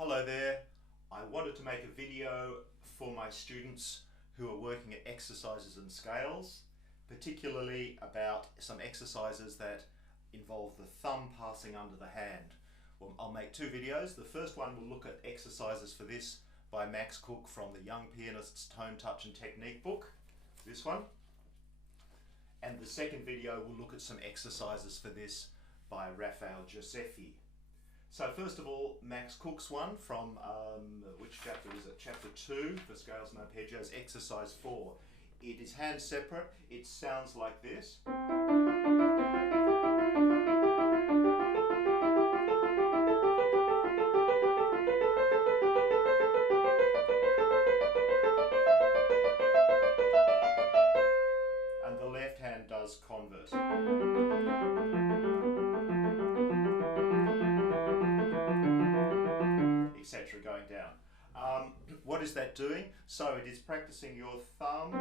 Hello there. I wanted to make a video for my students who are working at exercises and scales, particularly about some exercises that involve the thumb passing under the hand. Well, I'll make two videos. The first one will look at exercises for this by Max Cooke from the Young Pianist's Tone, Touch and Technique book, this one. And the second video will look at some exercises for this by Raphael Josephi. So first of all, Max Cooke's one from, which chapter is it? Chapter 2 for Scales and Arpeggios, exercise 4. It is hand separate. It sounds like this. And the left hand does converse. Etc. going down. What is that doing? So it is practicing your thumb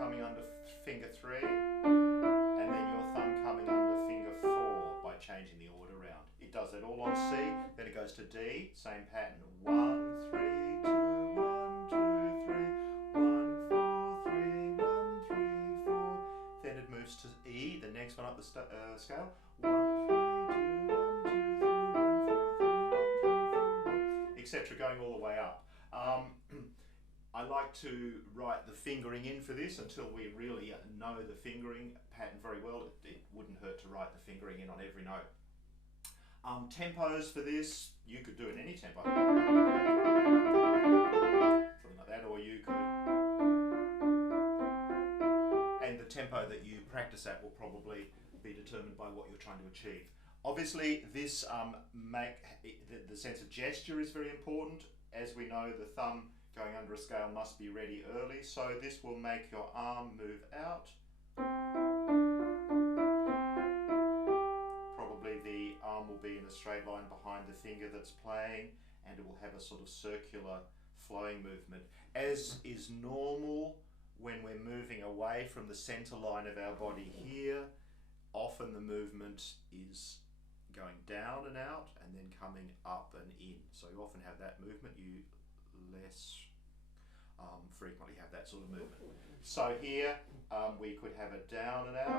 coming under finger 3 and then your thumb coming under finger 4 by changing the order around. It does that all on C, then it goes to D, same pattern. 1, 3, 2, 1, 2, 3, 1, 4, 3, 1, 3, 4. Then it moves to E, the next one up the scale. 1, 3, 2, 1, 2, 3, 1, 4, 3, 1, 3, 4, 1, etc. going all the way up. I like to write the fingering in for this until we really know the fingering pattern very well. It wouldn't hurt to write the fingering in on every note. Tempos for this, you could do it any tempo. Something like that, or you could. And the tempo that you practice at will probably be determined by what you're trying to achieve. Obviously, this the sense of gesture is very important. As we know, the thumb going under a scale must be ready early, so this will make your arm move out. Probably the arm will be in a straight line behind the finger that's playing, and it will have a sort of circular flowing movement, as is normal when we're moving away from the center line of our body here. Often the movement is going down and out and then coming up and in. So you often have that movement, you less frequently have that sort of movement. So here we could have it down and out,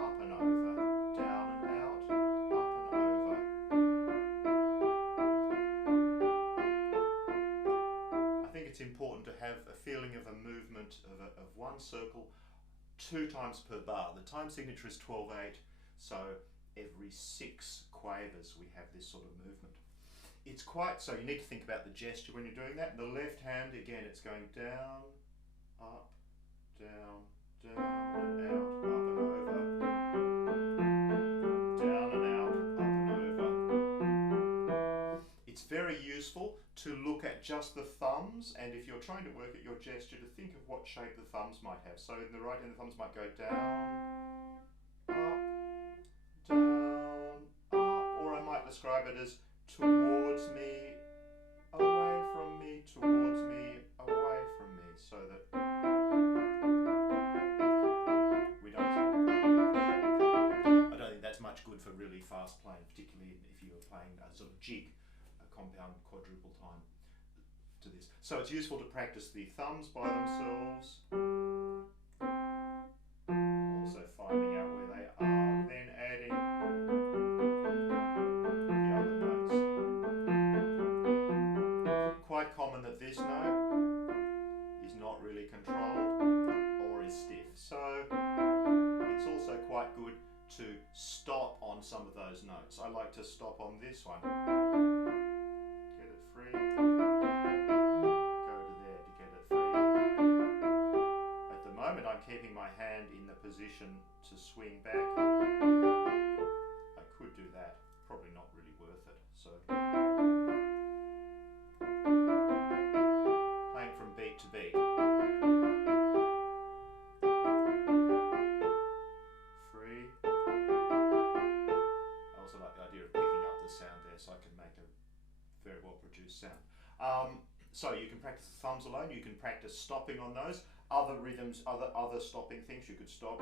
up and over, down and out, up and over. I think it's important to have a feeling of a movement of one circle 2 times per bar. The time signature is 12/8, so every 6 quavers we have this sort of movement. It's quite, so you need to think about the gesture when you're doing that. The left hand, again, it's going down, up, down, down and out, up and over, down and out, up and over. It's very useful to look at just the thumbs, and if you're trying to work at your gesture, to think of what shape the thumbs might have. So in the right hand, the thumbs might go down, up, down, up, or I might describe it as towards me, away from me, towards me, away from me, so that we don't. I don't think that's much good for really fast playing, particularly if you were playing a sort of jig, a compound quadruple time to this. So it's useful to practice the thumbs by themselves. Also finding out where they are, then adding the other notes. Quite common that this note is not really controlled or is stiff. So it's also quite good to stop on some of those notes. I like to stop on this one. Get it free. Go to there to get it free. At the moment I'm keeping my hand in the position to swing back. I could do that. Probably not really worth it. So playing from beat to beat. Free. I also like the idea of picking up the sound there so I can make a very well produced sound. So you can practice the thumbs alone, you can practice stopping on those. Other rhythms, other stopping things, you could stop.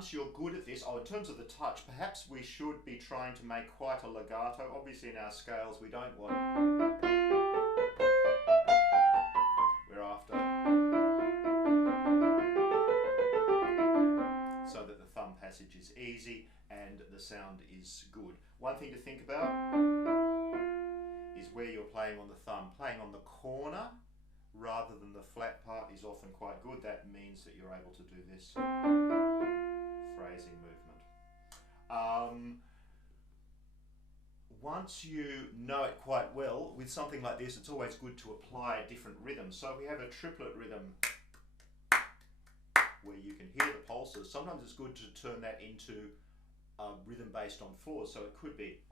once you're good at this, in terms of the touch, perhaps we should be trying to make quite a legato. Obviously in our scales we don't want, we're after, so that the thumb passage is easy and the sound is good. One thing to think about is where you're playing on the thumb. Playing on the corner rather than the flat part is often quite good. That means that you're able to do this phrasing movement. Once you know it quite well, with something like this, it's always good to apply different rhythms. So we have a triplet rhythm where you can hear the pulses. Sometimes it's good to turn that into a rhythm based on fours. So it could be,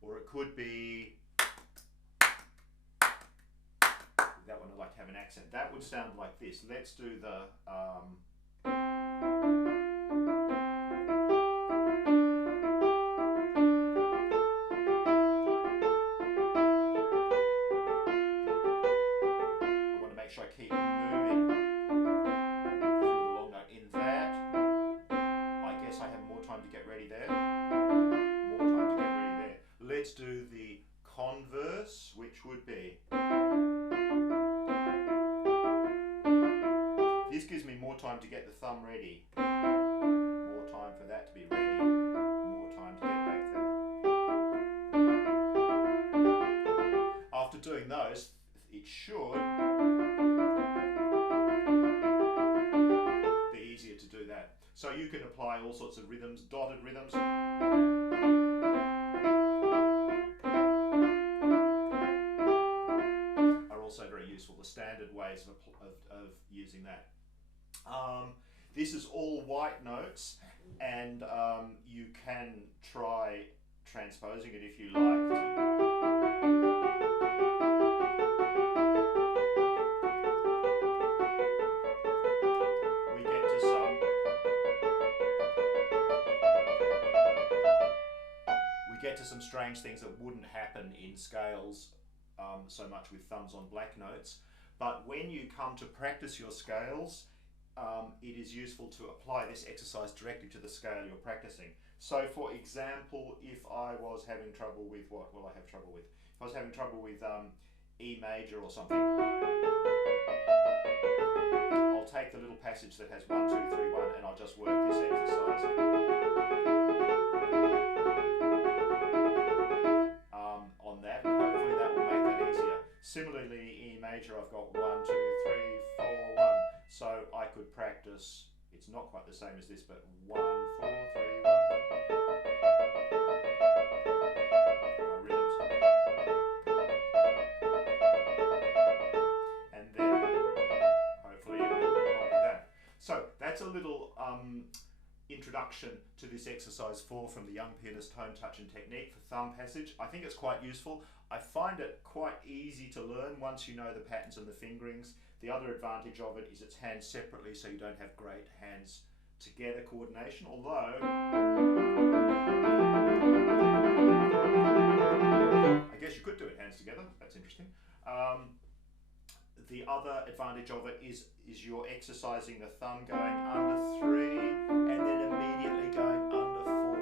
or it could be, that one I like to have an accent. That would sound like this. Let's do the I want to make sure I keep moving through the long note in that. I guess I have more time to get ready there. More time to get ready there. Let's do the converse, which would be, this gives me more time to get the thumb ready, more time for that to be ready, more time to get back there. After doing those, it should be easier to do that. So you can apply all sorts of rhythms, dotted rhythms. Are also very useful, the standard ways of using that. This is all white notes, and you can try transposing it if you like to. We get to some strange things that wouldn't happen in scales so much with thumbs on black notes. But when you come to practice your scales, it is useful to apply this exercise directly to the scale you're practicing. So for example, if I was having trouble with, what will I have trouble with? If I was having trouble with E major or something, I'll take the little passage that has 1, 2, 3, 1 and I'll just work this exercise on that, and hopefully that will make that easier. Similarly, E major, I've got 1, 2, 3, 4, 1. So I could practice, it's not quite the same as this, but 1, 4, 3, 1. My rhythms. And then hopefully it will copy that. So that's a little introduction to this exercise 4 from the Young Pianist Tone, Touch and Technique for thumb passage. I think it's quite useful. I find it quite easy to learn once you know the patterns and the fingerings. The other advantage of it is it's hands separately, so you don't have great hands together coordination, although I guess you could do it hands together. That's interesting. The other advantage of it is you're exercising the thumb going under 3 and then immediately going under 4.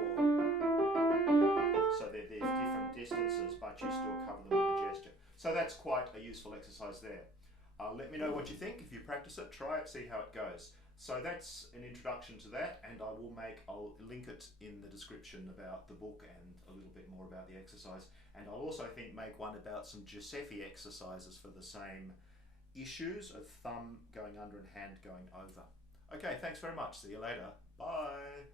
So there's different distances, but you still cover them with a gesture. So that's quite a useful exercise there. Let me know what you think. If you practice it, try it, see how it goes. So that's an introduction to that, and I'll link it in the description about the book and a little bit more about the exercise. And I'll also make one about some Giuseppe exercises for the same issues of thumb going under and hand going over. Okay, thanks very much. See you later. Bye.